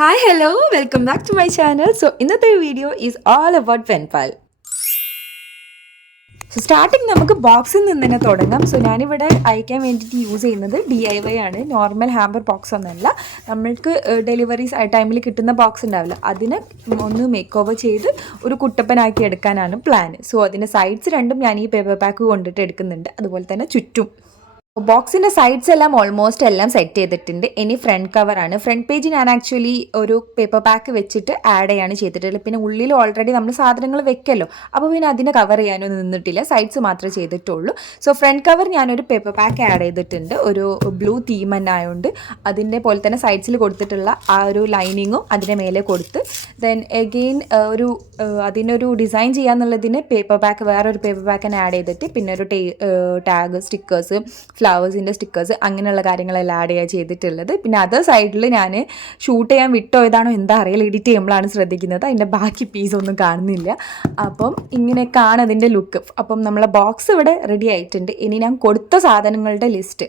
Hi, hello, welcome back to my channel. So, ഇന്നത്തെ video is all about penpal. So starting നമുക്ക് ബോക്സിൽ നിന്ന് തന്നെ തുടങ്ങാം. സോ ഞാനിവിടെ അയക്കാൻ വേണ്ടിയിട്ട് യൂസ് ചെയ്യുന്നത് DIY ആണ്. നോർമൽ ഹാമ്പർ ബോക്സ് ഒന്നല്ല. നമ്മൾക്ക് ഡെലിവറീസ് ടൈമിൽ കിട്ടുന്ന ബോക്സ് ഉണ്ടാവില്ല, അതിനെ ഒന്ന് മേക്ക് ഓവർ ചെയ്ത് ഒരു കുട്ടപ്പനാക്കി എടുക്കാനാണ് പ്ലാൻ. സോ അതിൻ്റെ സൈഡ്സ് രണ്ടും ഞാൻ ഈ പേപ്പർ പാക്ക് കൊണ്ടിട്ട് എടുക്കുന്നുണ്ട്, അതുപോലെ തന്നെ ചുറ്റും. ബോക്സിൻ്റെ സൈഡ്സ് എല്ലാം ഓൾമോസ്റ്റ് എല്ലാം സെറ്റ് ചെയ്തിട്ടുണ്ട്. ഇനി ഫ്രണ്ട് കവറാണ്. ഫ്രണ്ട് പേജ് ഞാൻ ആക്ച്വലി ഒരു പേപ്പർ പാക്ക് വെച്ചിട്ട് ആഡ് ചെയ്യാണ് ചെയ്തിട്ടുള്ളത്. പിന്നെ ഉള്ളിൽ ഓൾറെഡി നമ്മൾ സാധനങ്ങൾ വെക്കല്ലോ, അപ്പോൾ പിന്നെ അതിനെ കവർ ചെയ്യാനൊന്നും നിന്നിട്ടില്ല, സൈഡ്സ് മാത്രമേ ചെയ്തിട്ടുള്ളൂ. സോ ഫ്രണ്ട് കവർ ഞാനൊരു പേപ്പർ പാക്ക് ആഡ് ചെയ്തിട്ടുണ്ട്, ഒരു ബ്ലൂ തീം തന്നെ ആയതുകൊണ്ട്. അതിൻ്റെ പോലെ തന്നെ സൈഡ്സിൽ കൊടുത്തിട്ടുള്ള ആ ഒരു ലൈനിങ്ങും അതിൻ്റെ മേലെ കൊടുത്ത് ദെൻ എഗെയിൻ അതിനൊരു ഡിസൈൻ ചെയ്യാന്നുള്ളതിന് പേപ്പർ പാക്ക്, വേറൊരു പേപ്പർ പാക്ക് തന്നെ ആഡ് ചെയ്തിട്ട് പിന്നെ ഒരു ടാഗ്, സ്റ്റിക്കേഴ്സ്, ഫ്ലവേഴ്സിൻ്റെ സ്റ്റിക്കേഴ്സ്, അങ്ങനെയുള്ള കാര്യങ്ങളെല്ലാം ആഡ് ചെയ്യുക ചെയ്തിട്ടുള്ളത്. പിന്നെ അതർ സൈഡിൽ ഞാൻ ഷൂട്ട് ചെയ്യാൻ വിട്ടോയതാണോ എന്താ അറിയില്ല, എഡിറ്റ് ചെയ്യുമ്പോഴാണ് ശ്രദ്ധിക്കുന്നത്, അതിൻ്റെ ബാക്കി പീസൊന്നും കാണുന്നില്ല. അപ്പം ഇങ്ങനെയൊക്കെയാണ് അതിൻ്റെ ലുക്ക്. അപ്പം നമ്മളെ ബോക്സ് ഇവിടെ റെഡി ആയിട്ടുണ്ട്. ഇനി ഞാൻ കൊടുത്ത സാധനങ്ങളുടെ ലിസ്റ്റ്,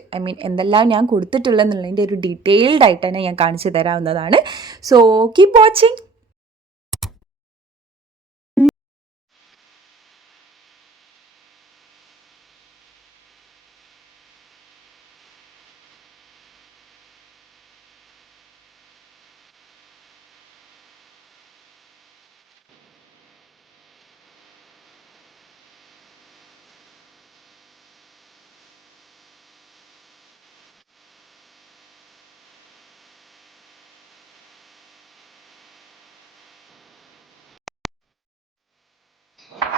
എന്തെല്ലാം ഞാൻ കൊടുത്തിട്ടുള്ളതെന്നുള്ളതിൻ്റെ ഒരു ഡീറ്റെയിൽഡ് ആയിട്ട് തന്നെ ഞാൻ കാണിച്ചു തരാവുന്നതാണ്. So keep watching.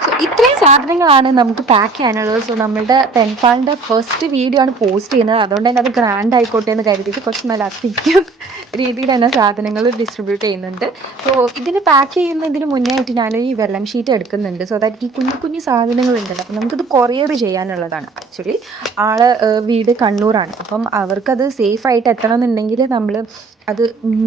സോ ഇത്രയും സാധനങ്ങളാണ് നമുക്ക് പാക്ക് ചെയ്യാനുള്ളത്. സോ നമ്മളുടെ പെൻപാളിൻ്റെ ഫസ്റ്റ് വീഡിയോ ആണ് പോസ്റ്റ് ചെയ്യുന്നത്, അതുകൊണ്ട് തന്നെ അത് ഗ്രാൻഡ് ആയിക്കോട്ടെ എന്ന് കരുതിയിട്ട് കുറച്ച് നല്ല അധികം രീതിയിൽ തന്നെ സാധനങ്ങൾ ഡിസ്ട്രിബ്യൂട്ട് ചെയ്യുന്നുണ്ട്. സോ ഇതിന് പാക്ക് ചെയ്യുന്നതിന് മുന്നേ ആയിട്ട് ഞാൻ ഈ വെള്ളം ഷീറ്റ് എടുക്കുന്നുണ്ട്. സോ ദാറ്റ് ഈ കുഞ്ഞു കുഞ്ഞു സാധനങ്ങളുണ്ടല്ലോ, അപ്പം നമുക്കിത് കൊറിയർ ചെയ്യാനുള്ളതാണ്. ആക്ച്വലി വീട് കണ്ണൂരാണ്. അപ്പം അവർക്കത് സേഫായിട്ട് എത്തണം എന്നുണ്ടെങ്കിൽ നമ്മൾ അത്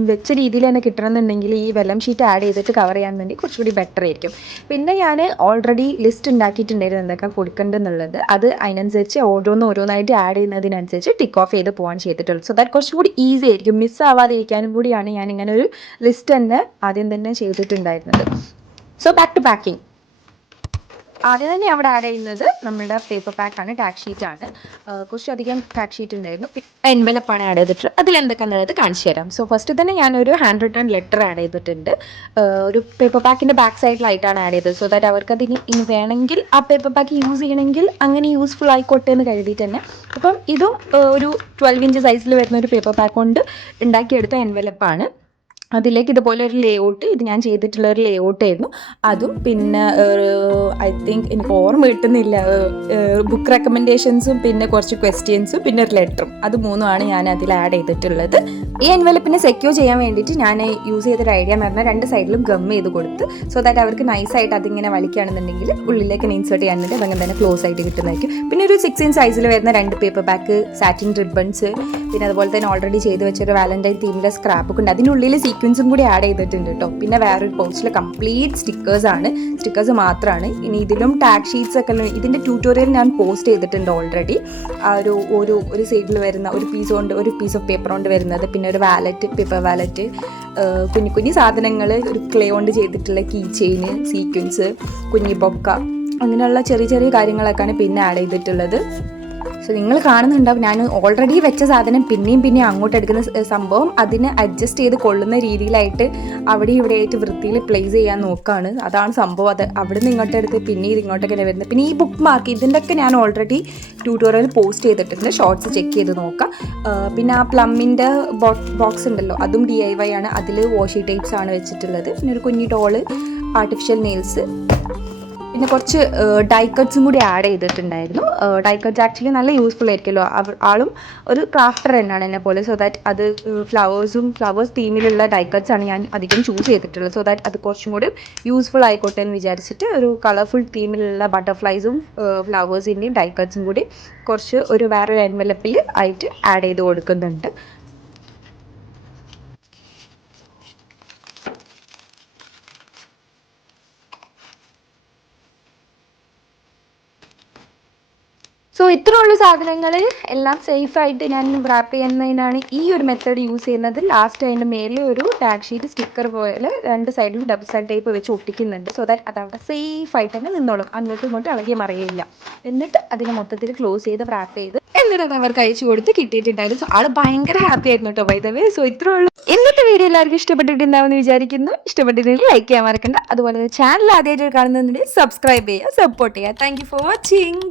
വെച്ച രീതിയിൽ തന്നെ കിട്ടണമെന്നുണ്ടെങ്കിൽ ഈ വെള്ളം ഷീറ്റ് ആഡ് ചെയ്തിട്ട് കവർ ചെയ്യാൻ വേണ്ടി കുറച്ചുകൂടി ബെറ്റർ ആയിരിക്കും. പിന്നെ ഞാൻ ഓൾറെഡി ലിസ്റ്റ് ഉണ്ടാക്കിയിട്ടുണ്ടായിരുന്നു എന്തൊക്കെ കൊടുക്കേണ്ടതെന്നുള്ളത്. അത് അതിനനുസരിച്ച് ഓരോന്നായിട്ട് ആഡ് ചെയ്യുന്നതിനനുസരിച്ച് ടിക്ക് ഓഫ് ചെയ്ത് പോകാൻ ചെയ്തിട്ടുള്ളൂ. സോ ദാറ്റ് കുറച്ചും കൂടി ഈസി ആയിരിക്കും, മിസ് ആവാതിരിക്കാനും കൂടിയാണ് ഞാൻ ഇങ്ങനെ ഒരു ലിസ്റ്റ് തന്നെ ആദ്യം തന്നെ ചെയ്തിട്ടുണ്ടായിരുന്നത്. So back to packing. ആദ്യം തന്നെ അവിടെ ആഡ് ചെയ്യുന്നത് നമ്മുടെ പേപ്പർ പാക്കാണ്, ടാക്സ് ഷീറ്റാണ്. കുറച്ചധികം ടാക്സ് ഷീറ്റ് ഉണ്ടായിരുന്നു. എൻവലപ്പാണ് ആഡ് ചെയ്തിട്ട് അതിലെന്തൊക്കെയാണെന്നുള്ളത് കാണിച്ചു തരാം. സോ ഫസ്റ്റ് തന്നെ ഞാനൊരു ഹാൻഡ് റിട്ടേൺ ലെറ്റർ ആഡ് ചെയ്തിട്ടുണ്ട്. ഒരു പേപ്പർ പാക്കിൻ്റെ ബാക്ക് സൈഡിലായിട്ടാണ് ആഡ് ചെയ്തത്. സോ ദാറ്റ് അവർക്കത് ഇനി വേണമെങ്കിൽ ആ പേപ്പർ പാക്ക് യൂസ് ചെയ്യണമെങ്കിൽ അങ്ങനെ യൂസ്ഫുൾ ആയിക്കോട്ടെ എന്ന് കരുതിയിട്ട് തന്നെ. അപ്പം ഇതും ഒരു 12 ഇഞ്ച് സൈസിൽ വരുന്ന ഒരു പേപ്പർ പാക്ക് കൊണ്ട് ഉണ്ടാക്കിയെടുത്ത എൻവലപ്പാണ്. അതിലേക്ക് ഇതുപോലെ ഒരു ലേഔട്ട്, ഇത് ഞാൻ ചെയ്തിട്ടുള്ള ഒരു ലേഔട്ടായിരുന്നു. അതും പിന്നെ ഐ തിങ്ക് എനിക്ക് ഓർമ്മ കിട്ടുന്നില്ല, ബുക്ക് റെക്കമെൻഡേഷൻസും പിന്നെ കുറച്ച് ക്വസ്റ്റ്യൻസും പിന്നെ ഒരു ലെറ്ററും, അത് മൂന്നുമാണ് ഞാൻ അതിൽ ആഡ് ചെയ്തിട്ടുള്ളത്. ഈ എൻവലപ്പിനെ സെക്യൂർ ചെയ്യാൻ വേണ്ടിയിട്ട് ഞാൻ യൂസ് ചെയ്തൊരു ഐഡിയ എന്ന് പറഞ്ഞാൽ രണ്ട് സൈഡിലും ഗം ചെയ്ത് കൊടുത്ത്, സോ ദാറ്റ് അവർക്ക് നൈസായിട്ട് അതിങ്ങനെ വലിക്കുകയാണെന്നുണ്ടെങ്കിൽ ഉള്ളിലേക്ക് ഇൻസേർട്ട് ചെയ്യാൻ വേണ്ടി അതങ്ങനെ തന്നെ ക്ലോസ് ആയിട്ട് കിട്ടുന്നതായിരിക്കും. പിന്നെ ഒരു 6 ഇഞ്ച് സൈസിൽ വരുന്ന രണ്ട് പേപ്പർ ബാക്ക്, സാറ്റിൻ റിബൺസ്, പിന്നെ അതുപോലെ തന്നെ ഓൾറെഡി ചെയ്ത് വെച്ചൊരു വാലന്റൈൻ തീമിൻ്റെ സ്ക്രാപ്പ് ഒക്കെ ഉണ്ട്. അതിനുള്ളിൽ സീക്വൻസും കൂടി ആഡ് ചെയ്തിട്ടുണ്ട് കേട്ടോ. പിന്നെ വേറൊരു പൗച്ചിൽ കംപ്ലീറ്റ് സ്റ്റിക്കേഴ്സ് മാത്രമാണ്. ഇനി ഇതിലും ടാഗ് ഷീറ്റ്സ് ഒക്കെ ഇതിൻ്റെ ട്യൂട്ടോറിയൽ ഞാൻ പോസ്റ്റ് ചെയ്തിട്ടുണ്ട് ഓൾറെഡി. ആ ഒരു സൈഡിൽ വരുന്ന ഒരു പീസ് ഓഫ് പേപ്പർ കൊണ്ട് വരുന്നത്, പിന്നെ ഒരു വാലറ്റ്, പേപ്പർ വാലറ്റ്, കുഞ്ഞു കുഞ്ഞു സാധനങ്ങൾ, ഒരു ക്ലേ കൊണ്ട് ചെയ്തിട്ടുള്ള കീ ചെയിന്, സീക്വൻസ്, കുഞ്ഞി ബൊക്ക, അങ്ങനെയുള്ള ചെറിയ ചെറിയ കാര്യങ്ങളൊക്കെയാണ് പിന്നെ ആഡ് ചെയ്തിട്ടുള്ളത്. സോ നിങ്ങൾ കാണുന്നുണ്ടാവും ഞാൻ ഓൾറെഡി വെച്ച സാധനം പിന്നെയും അങ്ങോട്ട് എടുക്കുന്ന സംഭവം അതിന് അഡ്ജസ്റ്റ് ചെയ്ത് കൊള്ളുന്ന രീതിയിലായിട്ട് അവിടെ ഇവിടെ ആയിട്ട് വൃത്തിയിൽ പ്ലേസ് ചെയ്യാൻ നോക്കുകയാണ്. അതാണ് സംഭവം. അത് അവിടെ നിന്ന് ഇങ്ങോട്ട് എടുത്ത് പിന്നെ ഇത് ഇങ്ങോട്ടൊക്കെ വരുന്നത്. പിന്നെ ഈ ബുക്ക് മാർക്ക് ഇതിൻ്റെയൊക്കെ ഞാൻ ഓൾറെഡി ട്യൂട്ടോറിയൽ പോസ്റ്റ് ചെയ്തിട്ടുണ്ട്, ഷോർട്സ് ചെക്ക് ചെയ്ത് നോക്കാം. പിന്നെ ആ പ്ലമ്മിൻ്റെ ബോക്സ് ഉണ്ടല്ലോ, അതും DIY ആണ്. അതിൽ വാഷി ടേപ്സ് ആണ് വെച്ചിട്ടുള്ളത്. പിന്നെ ഒരു കുഞ്ഞി ഡോള്, ആർട്ടിഫിഷ്യൽ നെയിൽസ്, പിന്നെ കുറച്ച് ഡൈ കട്ട്സും കൂടി ആഡ് ചെയ്തിട്ടുണ്ടായിരുന്നു. ഡൈ കട്ട്സ് ആക്ച്വലി നല്ല യൂസ്ഫുൾ ആയിരിക്കുമല്ലോ. ആളും ഒരു ക്രാഫ്റ്റർ തന്നെയാണ് എന്നെ പോലെ. സോ ദാറ്റ് അത് ഫ്ലവേഴ്സ് തീമിലുള്ള ഡൈ കട്ട്സ് ആണ് ഞാൻ അധികം ചൂസ് ചെയ്തിട്ടുള്ളത്. സോ ദാറ്റ് അത് കുറച്ചും കൂടി യൂസ്ഫുൾ ആയിക്കോട്ടെ എന്ന് വിചാരിച്ചിട്ട് ഒരു കളർഫുൾ തീമിലുള്ള ബട്ടർഫ്ലൈസും ഫ്ലവേഴ്സിൻ്റെയും ഡൈ കട്ട്സും കൂടി കുറച്ച് വേറൊരു എൻവലപ്പിൽ ആയിട്ട് ആഡ് ചെയ്ത് കൊടുക്കുന്നുണ്ട്. സോ ഇത്രയുള്ള സാധനങ്ങൾ എല്ലാം സേഫായിട്ട് ഞാൻ റാപ്പ് ചെയ്യുന്നതിനാണ് ഈ ഒരു മെത്തേഡ് യൂസ് ചെയ്യുന്നത്. ലാസ്റ്റ് അതിൻ്റെ മേലെ ഒരു ടാഗ് ഷീറ്റ് സ്റ്റിക്കർ പോലെ 2 സൈഡിലും ഡബിൾ സൈഡ് ടേപ്പ് വെച്ച് ഒട്ടിക്കുന്നുണ്ട്. സോ ദാറ്റ് അതവിടെ സേഫായിട്ട് തന്നെ നിന്നോളും, അങ്ങോട്ടും ഇങ്ങോട്ടും ഇളകി മറിയില്ല. എന്നിട്ട് അതിനെ മൊത്തത്തിൽ ക്ലോസ് ചെയ്ത് റാപ്പ് ചെയ്ത് എന്നിട്ട് അത് അവർക്ക് അയച്ചു കൊടുത്ത് കിട്ടിയിട്ടുണ്ടായിരുന്നു. സോ ആൾ ഭയങ്കര ഹാപ്പി ആയിരുന്നു കേട്ടോ ബൈ ദ വേ. സോ ഇത്രേ ഉള്ളൂ ഇന്നത്തെ വീഡിയോ. എല്ലാവർക്കും ഇഷ്ടപ്പെട്ടിട്ടുണ്ടാവുമെന്ന് വിചാരിക്കുന്നു. ഇഷ്ടപ്പെട്ടിട്ടുണ്ടെങ്കിൽ ലൈക്ക് ചെയ്യാൻ മറക്കണ്ട. അതുപോലെ ചാനൽ ആദ്യമായിട്ട് കാണുന്നതിന് സബ്സ്ക്രൈബ് ചെയ്യുക, സപ്പോർട്ട് ചെയ്യുക. Thank you for watching.